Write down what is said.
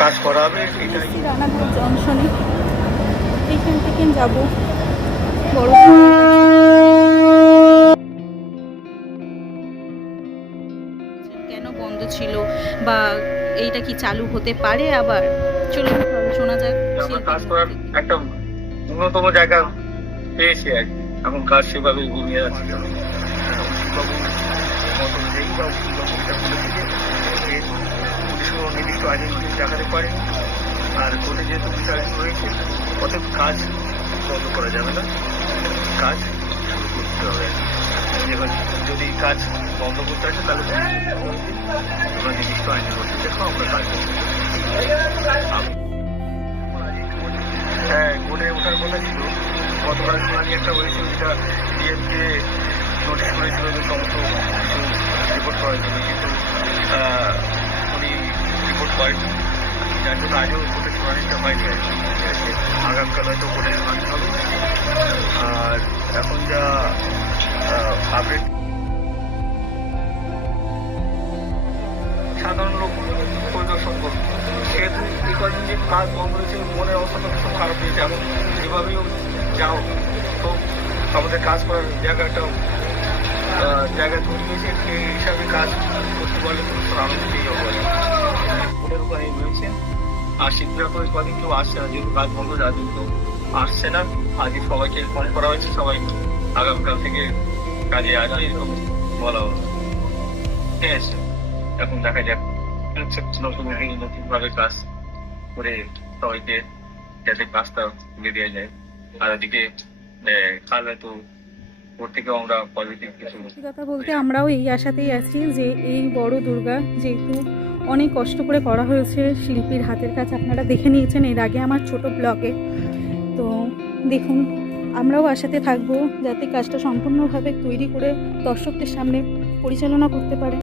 কাজ করা হবে। এটাই রানাঘাট জংশনে এইখান থেকে যাব। বড় কেন বন্ধ ছিল বা এইটা কি চালু হতে পারে আবার? চলুন শোনা যাক। কাজ করার একটা ন্যূনতম জায়গা পেয়েছি আর কি। এখন কাজ সেভাবে ঘুমিয়ে যাচ্ছে কিছু নির্দিষ্ট আইডেন্টি দেখাতে পারেনি। আর কোর্টে যেহেতু বিচারাধীন রয়েছে, অতএব কাজ বন্ধ করা যাবে না। কাজ শুরু করতে হবে। এবার যদি কাজ বন্ধ করতে আসে, তাহলে তোমরা নির্দিষ্ট আইনি করতে দেখো, আমরা কাজ হ্যাঁ কোর্টে ওঠার কথা ছিল। গতকাল শুনানি একটা হয়েছিল যেটা ডিএমকে নোটিশ করেছিল যে সমস্ত কিছু রিপোর্ট করার জন্য। কিন্তু করেনি যার জন্য আজও কোর্টের শুনানিটা হয়নি আর ঠিক আছে? আগামীকাল হয়তো কোর্টের শুনানি হবে। আর এখন যা আপডেট সাধারণ লোক পরিদর্শন করুন। সেহেতু এই কদিন যে কাজ বন্ধ হয়েছে মনের অবস্থাটা খুব খারাপ হয়েছে। এখন যেভাবেও যাও। তো আমাদের কাজ করার জায়গাটাও আহ, জায়গা তৈরি হয়েছে। সেই হিসাবে কাজ করতে পারলে তো আনন্দিতই তো কদিন কেউ আসছে না, যেহেতু কাজ বন্ধ জন্য কেউ আসছে না। আজকে সবাইকে ফোন করা হয়েছে, সবাই আগামীকাল থেকে কাজে আসবে এরকম বলা হলো। ঠিক আছে, এখন দেখা যাক। নতুন নতুন কাজ করে সবাইকে তুলে যায়। আর কাল হয়তো কথা বলতে আমরাও এই আশাতেই আছি যে এই বড় দুর্গা যেহেতু অনেক কষ্ট করে করা হয়েছে। শিল্পীর হাতের কাজ আপনারা দেখে নিয়েছেন, এর আগে আমার ছোট ব্লকে তো দেখুন, আমরাও আশাতে থাকব যাতে কাজটা সম্পূর্ণভাবে তৈরি করে দর্শকদের সামনে পরিচালনা করতে পারে।